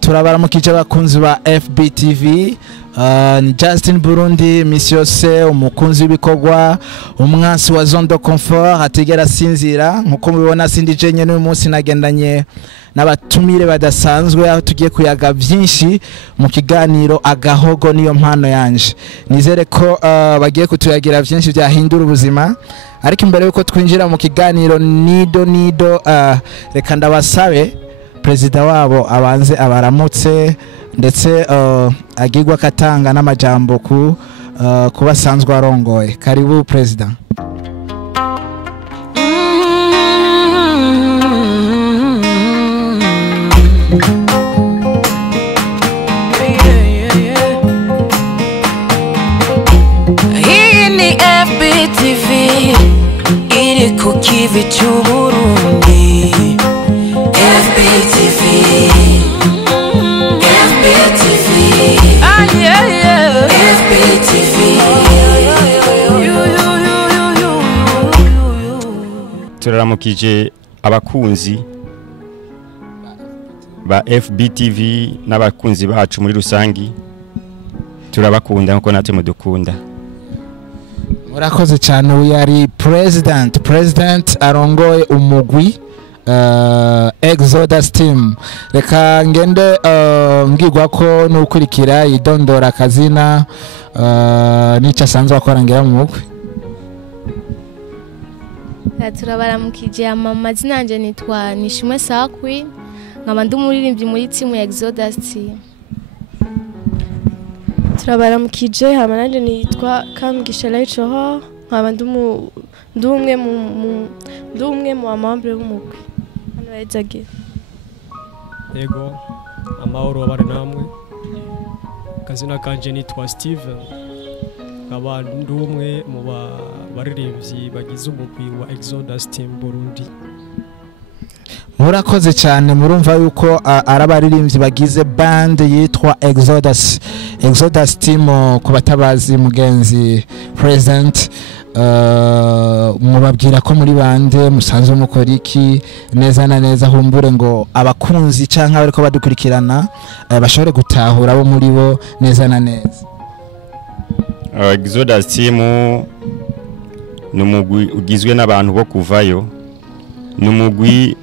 turabaramukije abakunzi ba FBTV. Ni Justin Burundi misi yose umukunzi w'ibikorwa umwansi wa zone de confort atigera sinzira nkuko mubibona sindi jenye n'uyu munsi nagendanye n'abatumire badasanzwe aho tugiye kuyaga byinshi mu kiganiro agahogo niyo mpano yanje. Nizere ko bagiye kutuyagira byinshi byahindura ubuzima, ariko imbere yuko twinjira mu kiganiro nido reka ndabasabe Perezida wabo abanze abaramutse ndetse agirwa katanga n'amajambo ku basanzwe arongoye. Karibu Perezida. Hii ni FBTV iri ku kivi cy'Uburundi. FBTV, FBTV, FBTV. Turaramukije abakunzi ba FBTV n'abakunzi bacu muri rusangi, turabakunda nkuko natwe mudukunda. Murakoze cyane. We are President arongoye Umurwi Exodus Team. Reka ngende mbwirwa ko nukurikira idondora akazina nicyo asanzwe akora ngira mu mugwi. Turabaramukije amazina yanje nitwa Nishimwe Sakwi, nkaba ndi umuririmbyi muri team Exodus Team. Turabaramukije hama nanje nitwa Kamugisha Laicho, nkaba ndi umwe mu membre b'umugwi. Hano yazagira. Yego amahoro abare namwe. Kazina kanje nitwa Steven, nkaba ndi umwe mu baririmbyi bagize umugwi wa Exodus Team Burundi. Murakoze cyane. Murumva yuko arabaririmbyi bagize band yitwa Exodus Team. Ku batabazi mugenzi President mubabwira ko muri bande musanzwe mukora iki neza na neza, humbure ngo abakunzi cyangwa bariko badukurikirana bashobore gutahura bo muri bo neza na neza. Exodus Team ni umugwi ugizwe n'abantu bo kuvayo, ni umugwi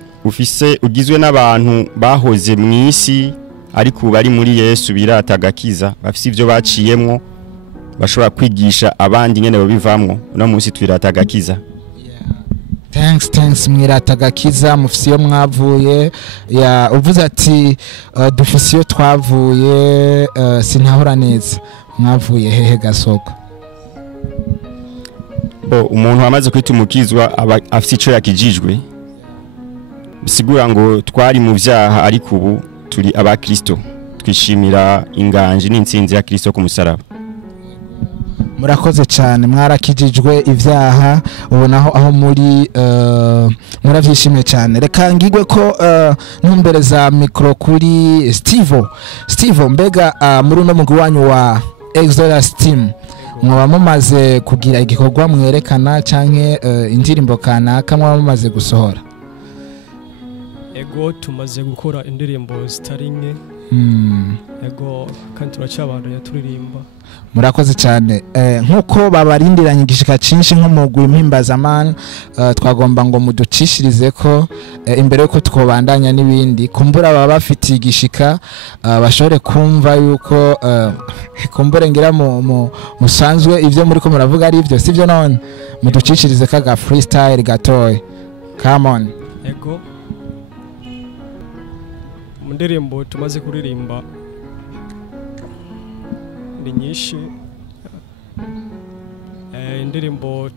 ugizwe n'abantu bahoze mu isi ariko bari muri Yesu biratagakiza, bafite ivyo baciyemwo bashobora kwigisha abandi nyene babivamwo. Uno munsi twiratagakiza. Thanks mwiratagakiza mufise iyo mwavuye. Uvuze ati dufise iyo twavuye, sinahora neza mwavuye hehe gasoko? Umuntu wamaze kwitumukizwa afite ico yakijijwe, bisigura ngo twari mu vyaha ariko ubu turi abakristo, twishimira inganje n'intsinzi ya Kristo ku musaraba. Murakoze cyane. Mwarakijijwe ivyaha ubonaho aho muri muravyishimye cyane. Reka ngigwe ko ntumbereza mikro kuri Steve. Mbega muri uno mugwi wanyu wa Exodus Team mwaba mumaze kugira igikorwa mwerekana canke indirimbo kanaka mwaba mumaze gusohora? Ego tumaze gukora indirimbo zitari nke. Ego kandi turacabandanya turirimba. Murakoze cyane. Nkuko babarindiranye igishika cinshi nk'umugwi impimbazaman, twagomba ngo muducishirize ko imbere yuko twobandanya n'ibindi kumbura baba bafite igishika bashobore kumva yuko kumbure ngira musanzwe ivyo muri ko muravuga ari ivyo sivyo, none muducishirize kaga freestyle gatoy. Come on. Ego mu ndirimbo tumaze kuririmba ni nyinshi. Indirimbo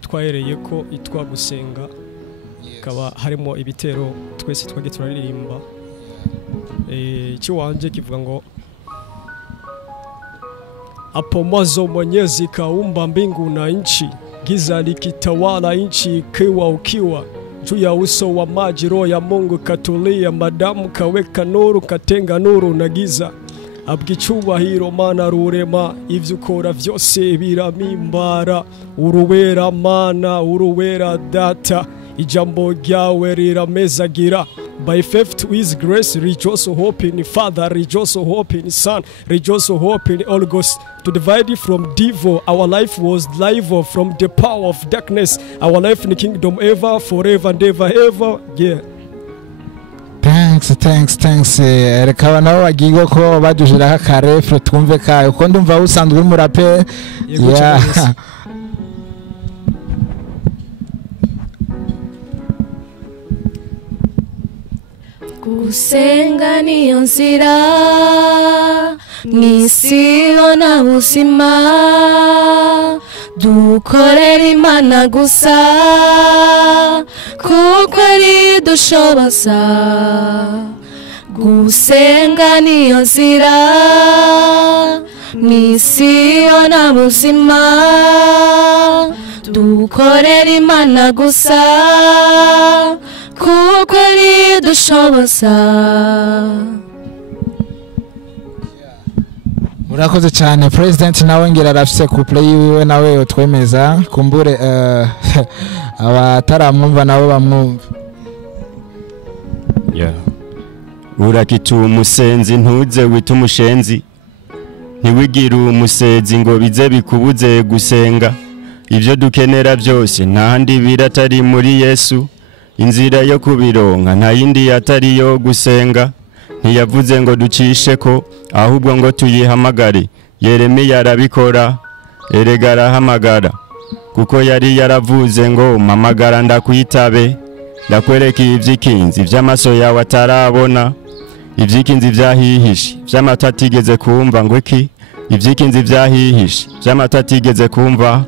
twahereye ko itwa gusenga, kaba harimo ibitero twese twage turaririmba. Kiwanje kivuga ngo hapo mwanzo Mwenyezi kaumba mbingu na nchi, giza likitawala nchi kiwa ukiwa, juu ya uso wa maji roho ya Mungu katulia, madamu kaweka nuru katenga nuru na giza, abw'icyubahiro mana rurema, ivyo ukora vyose biramimbara, uruwera mana uruwera data, ijambo ryawe riramezagira. By faith with grace, rejoice hope in Father, rejoice hope in Son, rejoice hope in Holy Ghost. To divide from devil, our life was live from the power of darkness. Our life in the kingdom ever, forever and ever. Yeah. Thanks. Reka nabo bagiye ko badushira ka refre twumve kayo ko ndumva usanzwe uri murape. Yeah. Gusenga niyo nzira mw'isibona buzima dukorera Imana gusa kuko ari dushoboza. Gusenga niyo nzira mw'isibona buzima dukorera Imana gusa kuko ari dushoboza. Murakoze cyane president nawe ngira arafise couple yiwe nawe utwemeza kumbure abataramwumva nabo bamwumva. Yeah. Urakitu umusenzi ntuze wita umushenzi, ntiwigira umusezi ngo bize bikubuze gusenga. Ibyo dukenera byose ntahandi biratari muri Yesu, inzira yo kubironka nta yindi atari yo gusenga. Ntiyavuze ngo ducishe ko ahubwo ngo tuyihamagare. Yeremiya arabikora, erega arahamagara, kuko yari yaravuze ngo mpamagara ndakwitabe. Ndakwereka ivyikinzi vy'amaso yawe atarabona, ivyikinzi vyahihishe vy'amata atigeze kumva. Ngo iki? Ivyikinzi vyahihishe vy'amata atigeze kumva.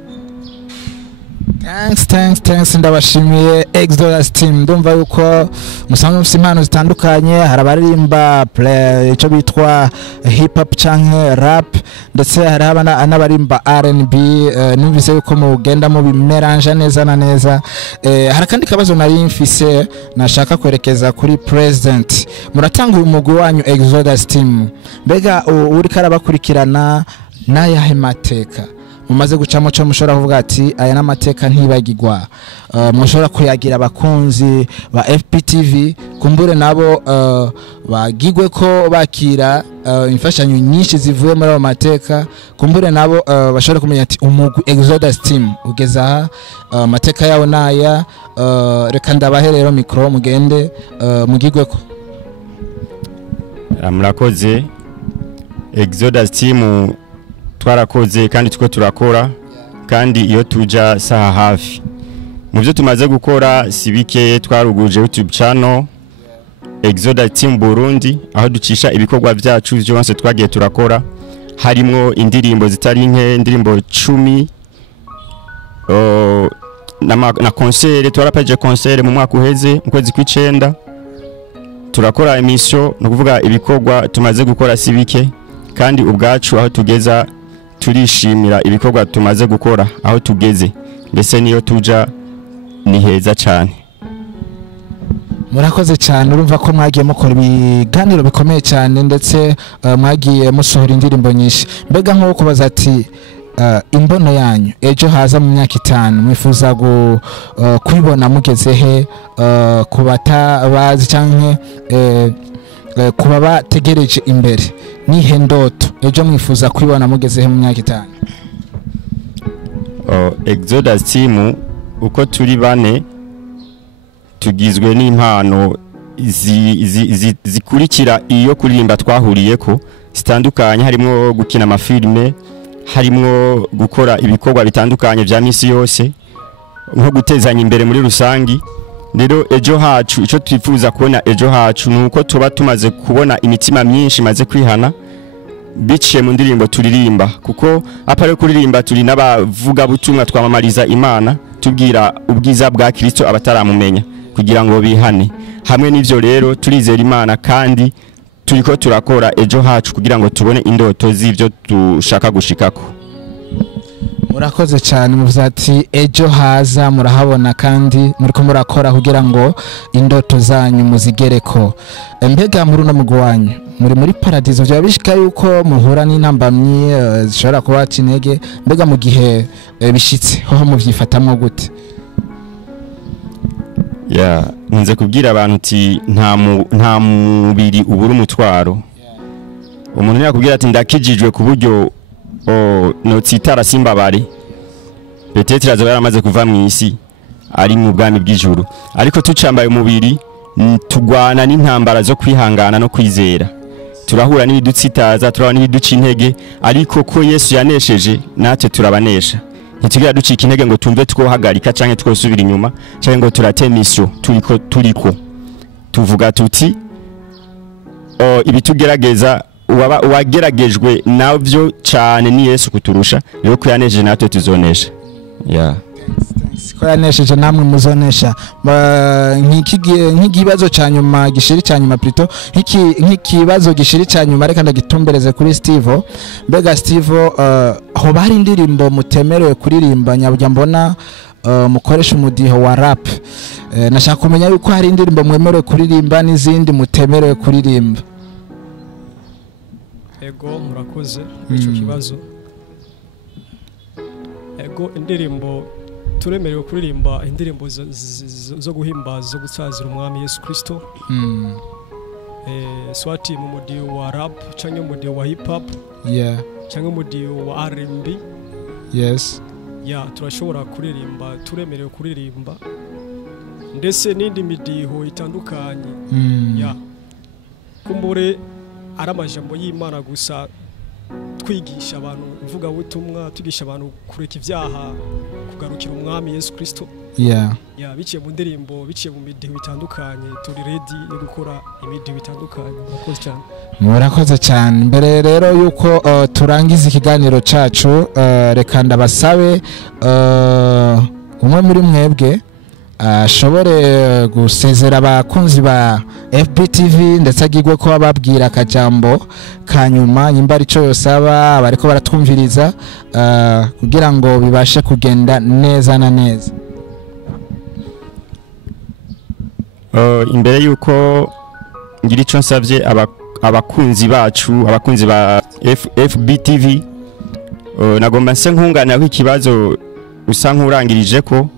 Thanks ndabashimiye Exodus Team. Ndumva yuko musanzwe mufite impano zitandukanye, hari abaririmba ico bitwa hip hop canke rap, ndetse hari n'abarimba R&B. Numvise yuko mugenda mu bimeranje neza na neza. Hari kandi kabazo nari mfise nashaka kwerekeza kuri president. Muratanga umugwi wanyu Exodus Team, mbega uri karabakurikirana n'ayahe mateka mumaze gucamo cyo mushobora kuvuga ati aya n'amateka ntibagirwa, mushobora kuyagira abakunzi ba FPTV kumbure nabo bagigwe ko bakira imfashanyo nyinshi zivuye muri abo mateka, kumbure nabo bashobora kumenya ati umugwi Exodus Team ugeza amateka yawo naya. Reka ndabahe rero micro mugende mugigwe ko. Murakoze. Exodus Team twarakoze kandi tuko turakora, kandi iyo tuja saha hafi mu byo tumaze gukora sibike. Twaruguje YouTube channel Exodus Team Burundi, aho ducisha ibikorwa byacu byose twagiye turakora, harimo indirimbo zitari nke, indirimbo 10 na concert. Twarapaje concert mu mwaka uheze mu kwezi kw'icenda. Turakora emission, no kuvuga ibikorwa tumaze gukora sibike, kandi ubwacu aho tugeza turishimira ibikorwa tumaze gukora aho tugeze, mbese niyo tuja ni heza cyane. Murakoze cyane. Urumva ko mwagiye mukora ibiganiro bikomeye cyane, ndetse mwagiye musohora indirimbo nyinshi. Mbega nko kubaza ati imbono yanyu ejo haza mu myaka 5 mwifuza kwibona mugeze he, kubatabazi canke kuba bategereje imbere, nihe ndoto ejo mwifuza kwibona mugeze he mu myaka 5? Exodus Team uko turi bane tugizwe n'impano zikurikira iyo kuririmba twahuriyeko zitandukanye, harimo gukina amafilme, harimo gukora ibikorwa bitandukanye vya misi yose, nko gutezanya imbere muri rusangi. Rero ejo hacu ico twifuza kubona ejo hacu nuko tuba tumaze kubona imitima myinshi maze kwihana biciye mu ndirimbo turirimba, kuko apare kuririmba turi n'abavuga butumwa twamamariza Imana, tubwira ubwiza bwa Kristo abataramumenya kugira ngo bihane. Hamwe n'ivyo rero turizera Imana, kandi turiko turakora ejo hacu kugira ngo tubone indoto z'ivyo dushaka gushikako. Murakoze cyane. Muvuze ati ejo haza murahabona, kandi muriko murakora kugira ngo indoto zanyu muzigereko. Mbega muri no mugwi wanyu muri paradizo bya bishika yuko muhura n'intambamyi zishobora kuba cinege, mbega mu gihe bishitse ho muvyifatamwe gute? nze kubwira abantu uti nta mubiri ubura umutwaro. Umuntu yakubwira ati ndakijijwe ku buryo no tsitara simbabari. Petete azoba yaramaze kuva mu isi ari mu bwami bw'ijuru. Ariko tucambaye umubiri tugwana n'intambara zo kwihangana no kwizera. Turahura n'ibidutsitaza, turabona n'ibiduca intege, ariko ko Yesu yanesheje natwe turabanesha. Ntitugira ducika intege ngo tumve twohagarika canke twosubira inyuma canke ngo turate mission turiko tuvuga tuti ibitugerageza wageragejwe navyo cyane ni Yesu kuturusha, rero ko yanesheje natwe tuzonesha. Ko yanesheje namwe muzonesha. Nk'ikibazo cyanyuma gishiri cyanyuma plutôt nk'ikibazo gishiri cyanyuma reka ndagitumbereze kuri Steve. Mbega Steve ho bari indirimbo mutemerewe kuririmba nyabujya mbona mukoresha umudiho wa rap. Nashaka kumenya yuko hari indirimbo mwemerewe kuririmba n'izindi mutemerewe kuririmba. Ego murakoze ico kibazo. Ego indirimbo turemerewe kuririmba indirimbo zo guhimbaza zo gutsazira umwami Yesu Kristo. Swati mu mudiho wa rap cyangwa mu mudiho wa hip hop. Cyangwa mu mudiho wa R&B. Turashobora kuririmba, turemerewe kuririmba. Ndetse n'indi midiho itandukanye. Kumbure aramajambo y'Imana gusa twigisha abantu uvuga butumwa, twigisha abantu kureka ivyaha, kugarukira umwami Yesu Kristo. Biciye mu ndirimbo, biciye mu midiho bitandukanye, turi ready yo gukora imidiho bitandukanye. Murakoze cyane. Murakoze cyane. Mbere rero yuko turangiza ikiganiro cacu, reka ndabasabe umwe muri mwebwe ashobore gusezera abakunzi ba FBTV ndetse agirwe ko bababwira akajambo kanyuma nyimba arico yosaba bariko baratwumviriza kugira ngo bibashe kugenda neza na neza. Imbere yuko ngira ico nsavye abakunzi bacu, abakunzi ba FBTV, nagomba nse nkungana ikibazo usa nkurangirije ko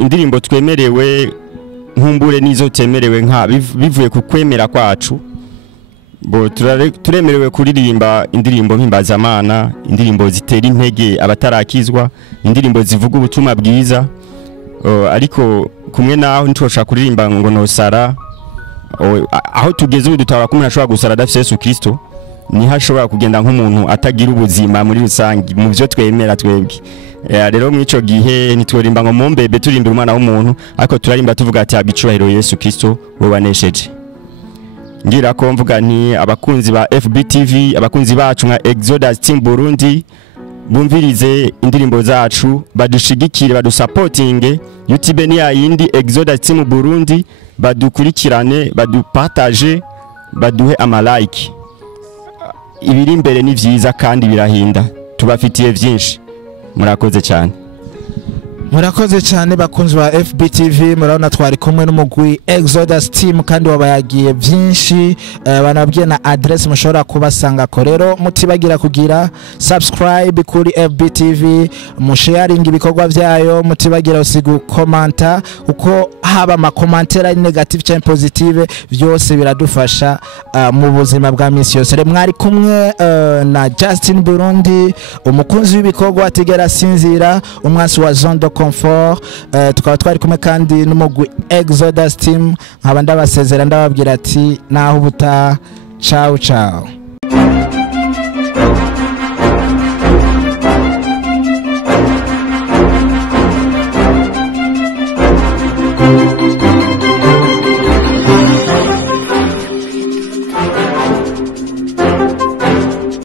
indirimbo twemerewe nkumbure nizo temerewe nka bivuye ku kwemera kwacu. Turemerewe kuririmba indirimbo mpimbazamana, indirimbo zitera intege abatarakizwa, indirimbo zivuga ubutumwa bwiza, ariko kumwe naho ntitosha kuririmba ngo nosara. Aho tugeze ubu dutaba ko umuntu ashobora gusara adafite Yesu Kristo, niho ashobora kugenda nk'umuntu atagira ubuzima muri rusange mu byo twemera twebwe. Rero mwico gihe ntitworirimba ngo mumbebe turimbira umwana w'umuntu, ariko turarimba tuvuga ati abicubahiro Yesu Kristo wobanesheje. Ngira ko mvuga nti abakunzi ba FBTV, abakunzi bacu nka Exodus Team Burundi, bumvirize indirimbo zacu, badushigikire, badusupportinge. YouTube ni yindi Exodus Team Burundi, badukurikirane, badupartage, baduhe amalike. Ibiri imbere ni vyiza kandi birahinda, tubafitiye vyinshi. Murakoze cyane. Murakoze cyane bakunzi ba FBTV, murabona twari kumwe n'umugwi Exodus Team kandi wabayagiye byinshi, banabwiye na address mushobora kubasanga ko. Rero mutibagira kugira subscribe kuri FBTV, musharing ibikorwa byayo, mutibagira usigu commenta uko haba ama commentaire negative cyangwa positive byose biradufasha mu buzima bwa misi yose. Mwari kumwe na Justin Burundi, umukunzi w'ibikorwa atigera sinzira, umwasi wa zone de confort. Tukaba twari kumwe kandi n'umugwi Exodus Team. Nkaba ndabasezera ndababwira ati naho buta ciao ciao.